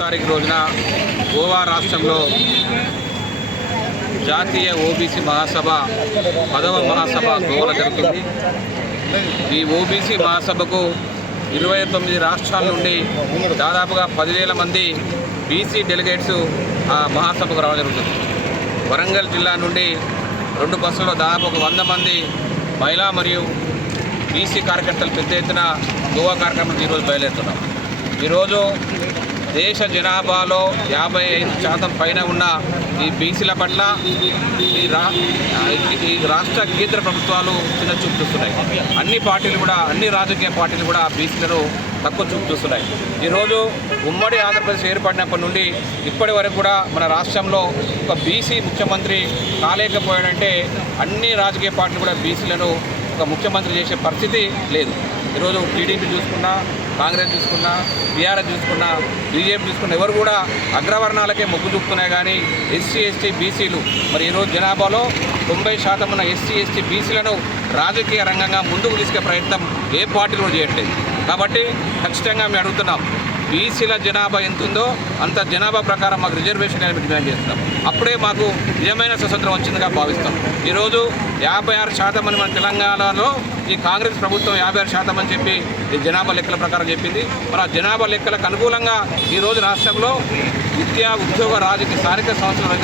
తారీఖు రోజున గోవా రాష్ట్రంలో జాతీయ ఓబీసీ మహాసభ 10వ మహాసభ గోవాలో జరుగుతుంది. ఈ ఓబీసీ మహాసభకు 29 రాష్ట్రాల నుండి దాదాపుగా 10,000 మంది బీసీ డెలిగేట్స్ ఆ మహాసభకు రావడం జరుగుతుంది. వరంగల్ జిల్లా నుండి 2 బస్సుల్లో దాదాపు 100 మంది మహిళా మరియు బీసీ కార్యకర్తలు పెద్ద ఎత్తున గోవా కార్యక్రమానికి ఈరోజు బయలుదేరుతున్నాం. ఈరోజు దేశ జనాభాలో 55% పైన ఉన్న ఈ బీసీల పట్ల ఈ రాష్ట్ర కేంద్ర ప్రభుత్వాలు చిన్న చూపు చూస్తున్నాయి. అన్ని పార్టీలు కూడా, అన్ని రాజకీయ పార్టీలు కూడా బీసీలను తక్కువ చూపు చూస్తున్నాయి. ఈరోజు ఉమ్మడి ఆంధ్రప్రదేశ్ ఏర్పడినప్పటి నుండి ఇప్పటి వరకు కూడా మన రాష్ట్రంలో ఒక బీసీ ముఖ్యమంత్రి కాలేకపోయాడంటే అన్ని రాజకీయ పార్టీలు కూడా బీసీలను ఒక ముఖ్యమంత్రి చేసే పరిస్థితి లేదు. ఈరోజు టీడీపీ చూసుకున్నా, కాంగ్రెస్ చూసుకున్నా, టీఆర్ఎస్ చూసుకున్నా, బీజేపీ చూసుకున్నా ఎవరు కూడా అగ్రవర్ణాలకే మొగ్గు చూపుతున్నాయి. కానీ ఎస్సీ ఎస్టీ బీసీలు మరి ఈరోజు జనాభాలో 90% ఉన్న ఎస్సీ ఎస్టీ బీసీలను రాజకీయ రంగంగా ముందుకు తీసుకే ప్రయత్నం ఏ పార్టీలు కూడా చేయట్లేదు. కాబట్టి ఖచ్చితంగా మేము అడుగుతున్నాం, బీసీల జనాభా ఎంత ఉందో అంత జనాభా ప్రకారం మాకు రిజర్వేషన్ డిమాండ్ చేస్తున్నాం. అప్పుడే మాకు నిజమైన స్వతంత్రం వచ్చిందిగా భావిస్తాం. ఈరోజు 56% అని మన తెలంగాణలో ఈ కాంగ్రెస్ ప్రభుత్వం 56% అని చెప్పి ఈ జనాభా లెక్కల ప్రకారం చెప్పింది. మరి ఆ జనాభా లెక్కలకు అనుకూలంగా ఈరోజు రాష్ట్రంలో విద్యా, ఉద్యోగ, రాజకీయ స్థానిక సంస్థల